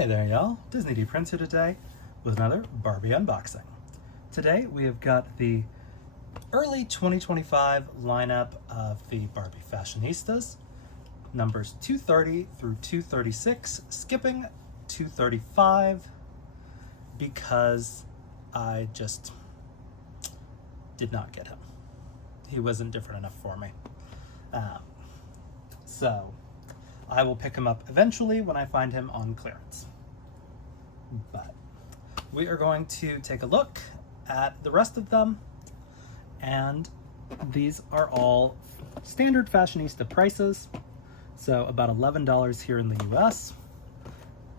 Hey there y'all, Disney D Prince here today with another Barbie unboxing. Today we have got the early 2025 lineup of the Barbie Fashionistas, numbers 230 through 236, skipping 235 because I just did not get him. He wasn't different enough for me. So I will pick him up eventually when I find him on clearance. But we are going to take a look at the rest of them, and these are all standard fashionista prices, so about $11 here in the US,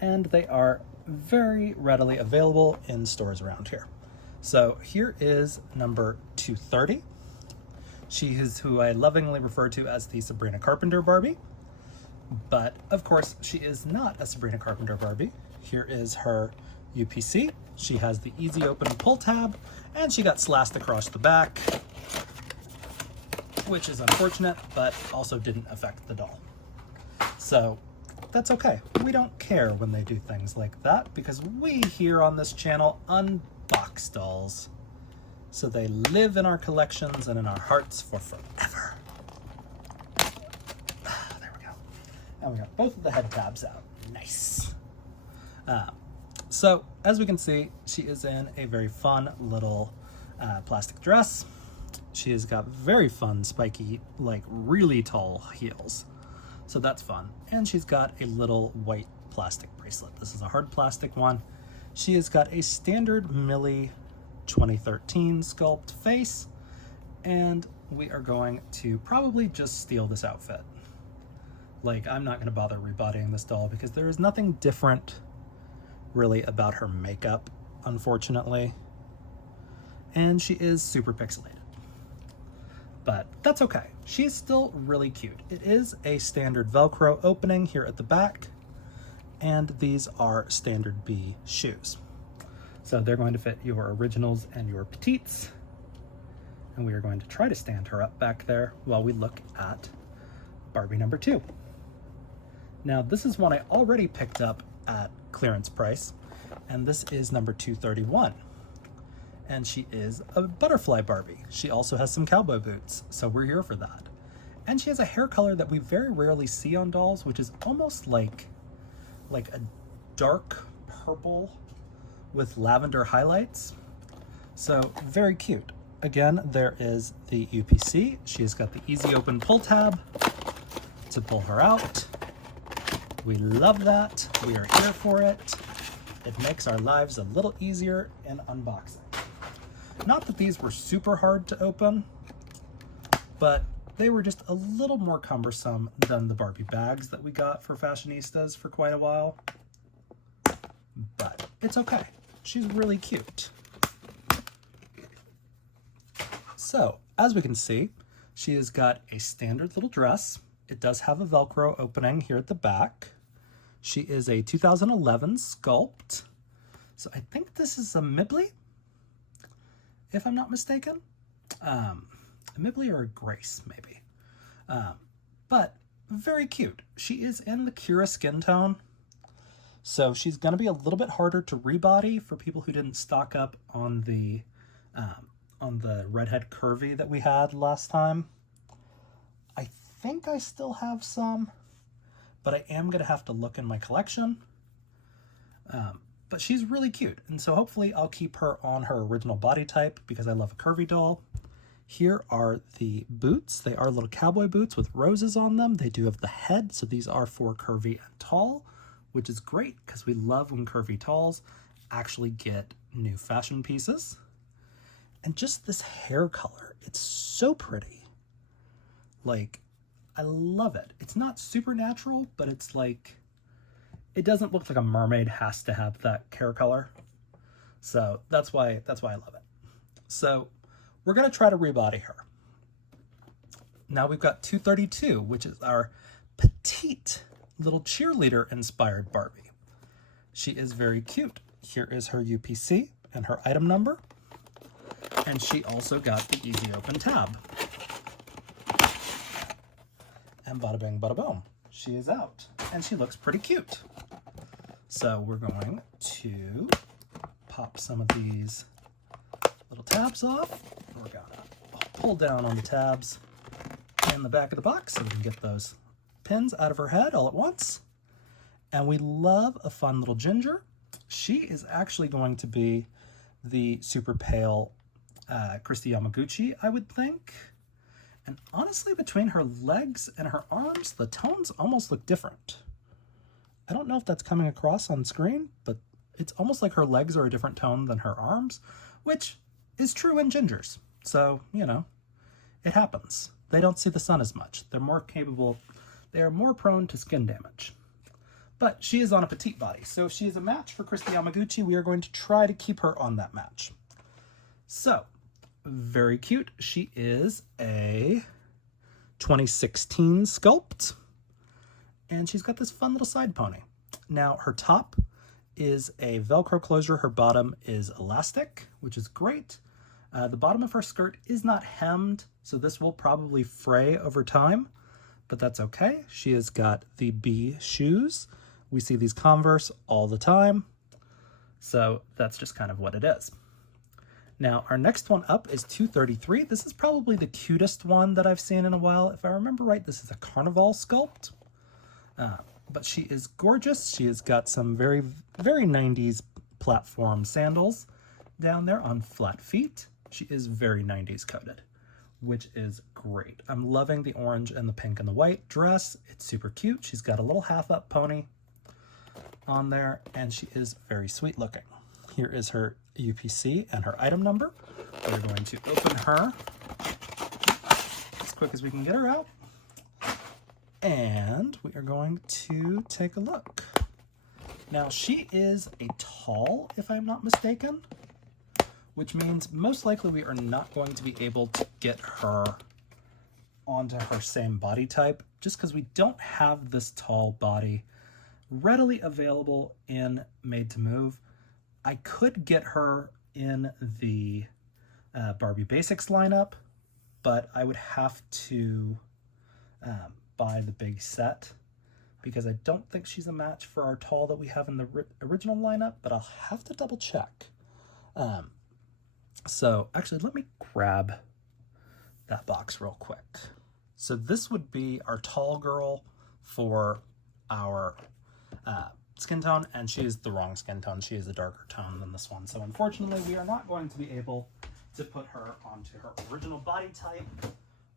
and they are very readily available in stores around here. So here is number 230. She is who I lovingly refer to as the Sabrina Carpenter Barbie, but of course she is not a Sabrina Carpenter Barbie. Here is her UPC. She has the easy open pull tab, and she got slashed across the back, which is unfortunate, but also didn't affect the doll. So that's okay. We don't care when they do things like that because we here on this channel unbox dolls. So they live in our collections and in our hearts for forever. There we go. And we got both of the head tabs out. Nice. So as we can see, she is in a very fun little plastic dress. She has got very fun, spiky, like really tall heels. So that's fun. And she's got a little white plastic bracelet. This is a hard plastic one. She has got a standard Millie 2013 sculpt face, and we are going to probably just steal this outfit. Like, I'm not going to bother rebodying this doll because there is nothing different really about her makeup, unfortunately, and she is super pixelated, but that's okay. She's still really cute. It is a standard Velcro opening here at the back, and these are standard B shoes. So they're going to fit your originals and your petites. And we are going to try to stand her up back there while we look at Barbie number 2. Now this is one I already picked up at clearance price, and this is number 231. And she is a butterfly Barbie. She also has some cowboy boots, so we're here for that. And she has a hair color that we very rarely see on dolls, which is almost like a dark purple with lavender highlights. So very cute. Again, there is the UPC. She's got the easy open pull tab to pull her out. We love that. We are here for it. It makes our lives a little easier in unboxing. Not that these were super hard to open, but they were just a little more cumbersome than the Barbie bags that we got for Fashionistas for quite a while. But it's okay. She's really cute. So, as we can see, she has got a standard little dress. It does have a Velcro opening here at the back. She is a 2011 sculpt. So I think this is a Mibli, if I'm not mistaken. A Mibli or a Grace, maybe. But very cute. She is in the Kira skin tone. So she's going to be a little bit harder to rebody for people who didn't stock up on the redhead curvy that we had last time. I think I still have some, but I am going to have to look in my collection. But she's really cute, and so hopefully I'll keep her on her original body type because I love a curvy doll. Here are the boots. They are little cowboy boots with roses on them. They do have the head, so these are for curvy and tall, which is great because we love when curvy talls actually get new fashion pieces. And just this hair color, it's so pretty. Like, I love it. It's not super natural, but it's like, it doesn't look like a mermaid has to have that hair color. So that's why I love it. So we're gonna try to rebody her. Now we've got 232, which is our petite little cheerleader inspired Barbie. She is very cute. Here is her UPC and her item number. And she also got the easy open tab. And bada bing, bada boom. She is out. And she looks pretty cute. So we're going to pop some of these little tabs off. We're gonna pull down on the tabs in the back of the box so we can get those pins out of her head all at once. And we love a fun little ginger. She is actually going to be the super pale Kristi Yamaguchi, I would think. And honestly, between her legs and her arms, the tones almost look different. I don't know if that's coming across on screen, but it's almost like her legs are a different tone than her arms, which is true in gingers. So, you know, it happens. They don't see the sun as much. They're more capable, they are more prone to skin damage. But she is on a petite body, so if she is a match for Kristi Yamaguchi, we are going to try to keep her on that match. So, very cute. She is a 2016 sculpt, and she's got this fun little side pony. Now, her top is a Velcro closure. Her bottom is elastic, which is great. The bottom of her skirt is not hemmed, so this will probably fray over time, but that's okay. She has got the B shoes. We see these Converse all the time, so that's just kind of what it is. Now, our next one up is 233. This is probably the cutest one that I've seen in a while. If I remember right, this is a Carnival sculpt, but she is gorgeous. She has got some very, very 90s platform sandals down there on flat feet. She is very 90s coded, which is great. I'm loving the orange and the pink and the white dress. It's super cute. She's got a little half-up pony on there, and she is very sweet looking. Here is her UPC and her item number. We're going to open her as quick as we can get her out, and we are going to take a look. Now, she is a tall, if I'm not mistaken, which means most likely we are not going to be able to get her onto her same body type, just because we don't have this tall body readily available in Made to Move. I could get her in the Barbie Basics lineup, but I would have to buy the big set because I don't think she's a match for our tall that we have in the original lineup, but I'll have to double check. So actually, let me grab that box real quick. So this would be our tall girl for our skin tone, and she is the wrong skin tone. She is a darker tone than this one. So unfortunately, we are not going to be able to put her onto her original body type,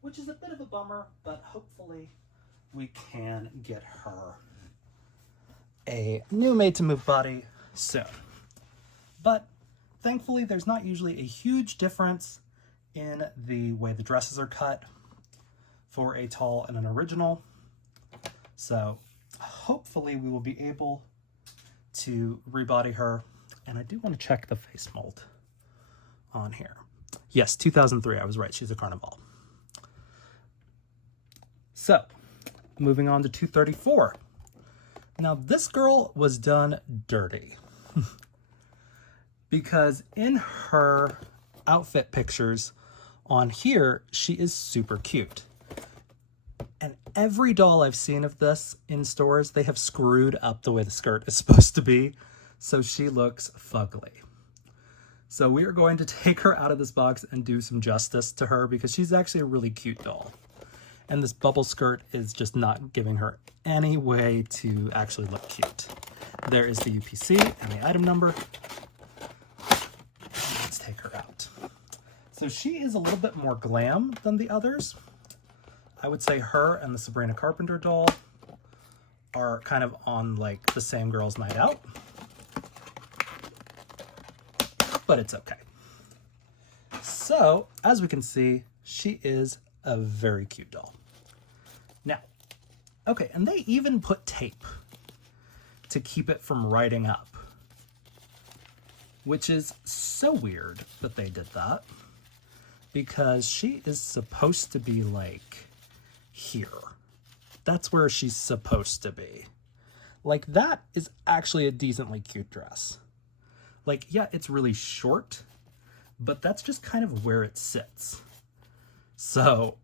which is a bit of a bummer, but hopefully we can get her a new Made to Move body soon. But thankfully, there's not usually a huge difference in the way the dresses are cut for a tall and an original. So hopefully we will be able to rebody her. And I do want to check the face mold on here. Yes, 2003, I was right, she's a Carnival. So, moving on to 234. Now this girl was done dirty because in her outfit pictures on here, she is super cute. And every doll I've seen of this in stores, they have screwed up the way the skirt is supposed to be, so she looks fugly. So we are going to take her out of this box and do some justice to her because she's actually a really cute doll. And this bubble skirt is just not giving her any way to actually look cute. There is the UPC and the item number. Let's take her out. So she is a little bit more glam than the others. I would say her and the Sabrina Carpenter doll are kind of on like the same girl's night out, but it's okay. So as we can see, she is a very cute doll. Now, okay, and they even put tape to keep it from riding up, which is so weird that they did that because she is supposed to be like here. That's where she's supposed to be. Like, that is actually a decently cute dress. Like, yeah, it's really short, but that's just kind of where it sits. So,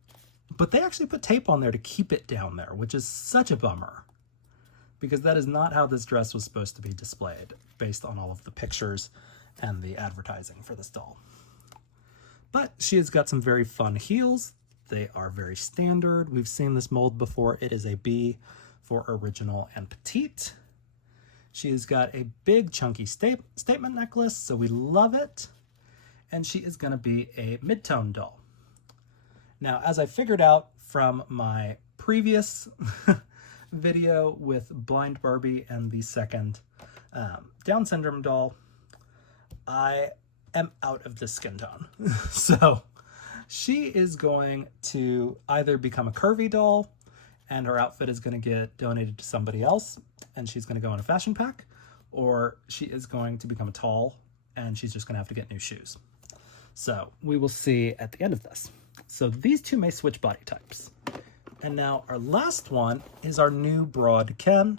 but they actually put tape on there to keep it down there, which is such a bummer. because that is not how this dress was supposed to be displayed based on all of the pictures and the advertising for this doll. But she has got some very fun heels. They are very standard. We've seen this mold before. It is a B for original and petite. She has got a big chunky statement necklace, so we love it. And she is going to be a mid-tone doll. Now, as I figured out from my previous video with Blind Barbie and the second Down syndrome doll, I am out of this skin tone. So she is going to either become a curvy doll and her outfit is going to get donated to somebody else and she's going to go in a fashion pack, or she is going to become a tall and she's just going to have to get new shoes. So we will see at the end of this. So these two may switch body types. And now our last one is our new broad Ken.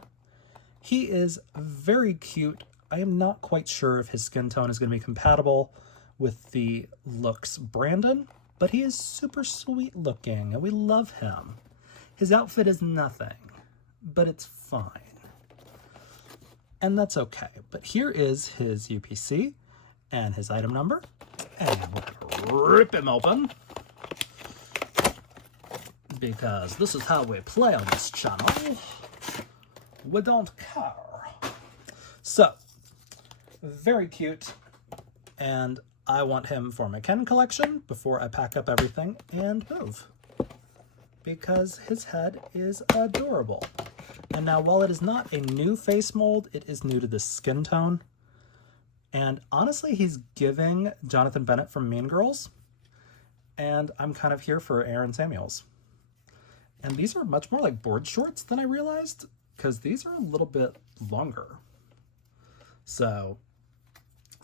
He is very cute. I am not quite sure if his skin tone is going to be compatible with the looks Brandon, but he is super sweet looking and we love him. His outfit is nothing, but it's fine. And that's okay. But here is his UPC and his item number. And we're gonna rip him open, because this is how we play on this channel. We don't care. So, very cute. And I want him for my Ken collection before I pack up everything and move, because his head is adorable. And now, while it is not a new face mold, it is new to this skin tone. And honestly, he's giving Jonathan Bennett from Mean Girls. And I'm kind of here for Aaron Samuels. And these are much more like board shorts than I realized, because these are a little bit longer. So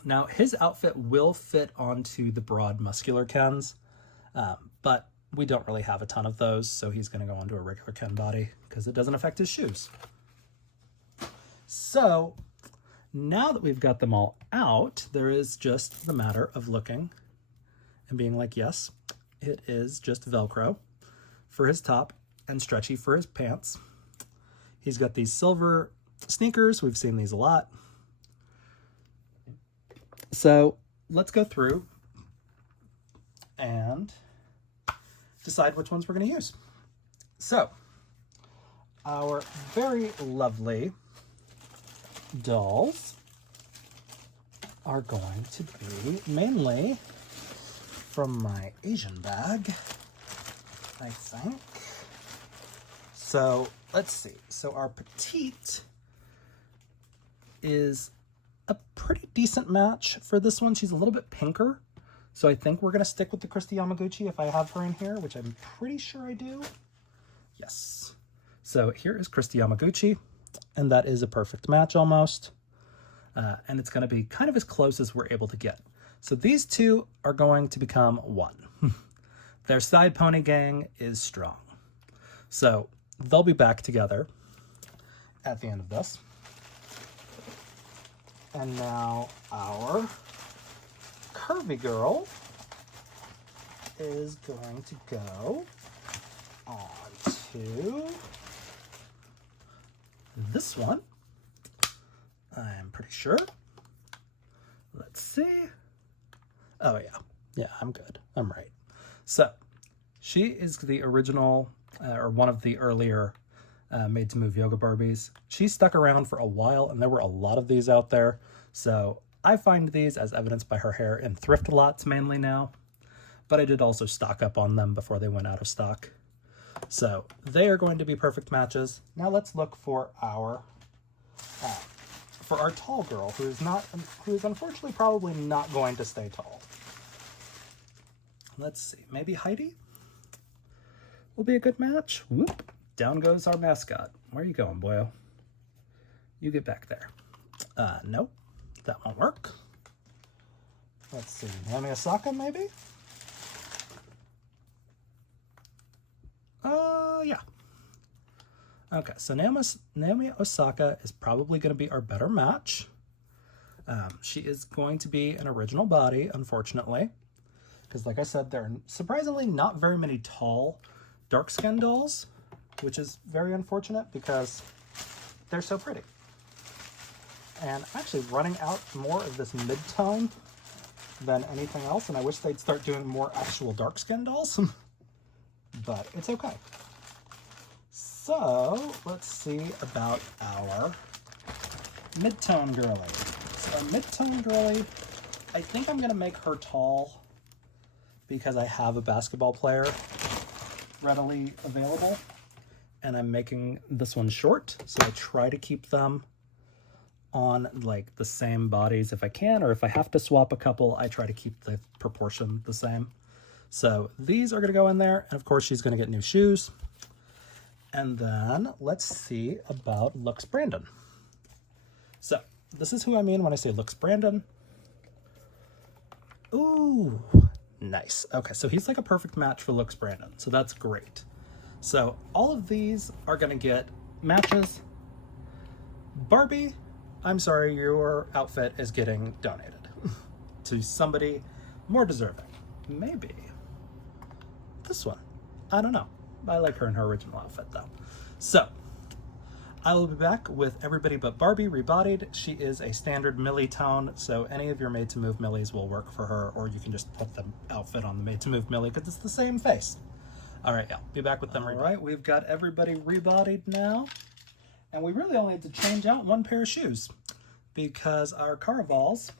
now his outfit will fit onto the broad muscular Kens, but we don't really have a ton of those, so he's going to go onto a regular Ken body because it doesn't affect his shoes. So now that we've got them all out, there is just the matter of looking and being like, yes, it is just Velcro for his top and stretchy for his pants. He's got these silver sneakers. We've seen these a lot. So let's go through and decide which ones we're going to use. So our very lovely dolls are going to be mainly from my Asian bag, I think. So let's see. So our petite is a pretty decent match for this one. She's a little bit pinker, so I think we're going to stick with the Christy Yamaguchi if I have her in here, which I'm pretty sure I do. Yes. So here is Christy Yamaguchi, and that is a perfect match almost. And it's going to be kind of as close as we're able to get. So these two are going to become one. Their side pony gang is strong. So they'll be back together at the end of this. And now our curvy girl is going to go on to this one. I'm pretty sure. Let's see. Oh yeah. Yeah, I'm good. I'm right. So she is the original or one of the earlier made to move yoga Barbies. She stuck around for a while and there were a lot of these out there. So I find these as evidenced by her hair in thrift lots mainly now, but I did also stock up on them before they went out of stock. So they are going to be perfect matches. Now let's look for our tall girl, who is unfortunately probably not going to stay tall. Let's see, maybe Heidi will be a good match. Whoop, down goes our mascot. Where are you going, boyo? You get back there. Nope, that won't work. Let's see, Naomi Osaka maybe? Yeah. Okay, so Naomi Osaka is probably going to be our better match. She is going to be an original body, unfortunately, because like I said, there are surprisingly not very many tall dark-skinned dolls, which is very unfortunate because they're so pretty. And actually running out more of this mid-tone than anything else, and I wish they'd start doing more actual dark skin dolls, but it's okay. So let's see about our mid-tone girly. So mid-tone girly, I think I'm gonna make her tall because I have a basketball player readily available, and I'm making this one short, so I try to keep them on like the same bodies if I can, or if I have to swap a couple, I try to keep the proportion the same. So these are gonna go in there, and of course she's gonna get new shoes. And then let's see about Looks Brandon. So this is who I mean when I say Looks Brandon. Ooh, nice. Okay, so he's like a perfect match for Looks Brandon, so that's great. So all of these are gonna get matches. Barbie, I'm sorry, your outfit is getting donated to somebody more deserving. Maybe this one. I don't know. I like her in her original outfit though. So I will be back with Everybody But Barbie Rebodied. She is a standard Millie tone, so any of your Made to Move Millies will work for her, or you can just put the outfit on the Made to Move Millie because it's the same face. All right, yeah, be back with them. All right, we've got Everybody Rebodied now, and we really only had to change out one pair of shoes because our Carnival's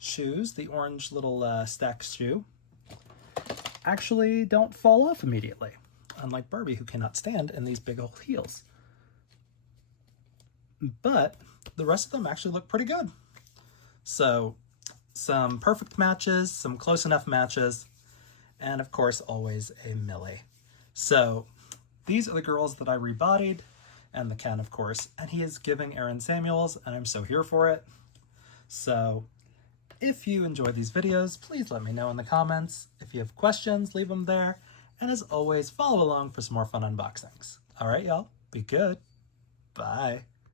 shoes, the orange little stack shoe, actually don't fall off immediately, unlike Barbie, who cannot stand in these big old heels. But the rest of them actually look pretty good. So some perfect matches, some close enough matches, and of course always a Millie. So these are the girls that I rebodied, and the Ken, of course, and he is giving Aaron Samuels, and I'm so here for it. So if you enjoy these videos, please let me know in the comments. If you have questions, leave them there. And as always, follow along for some more fun unboxings. All right, y'all, be good. Bye.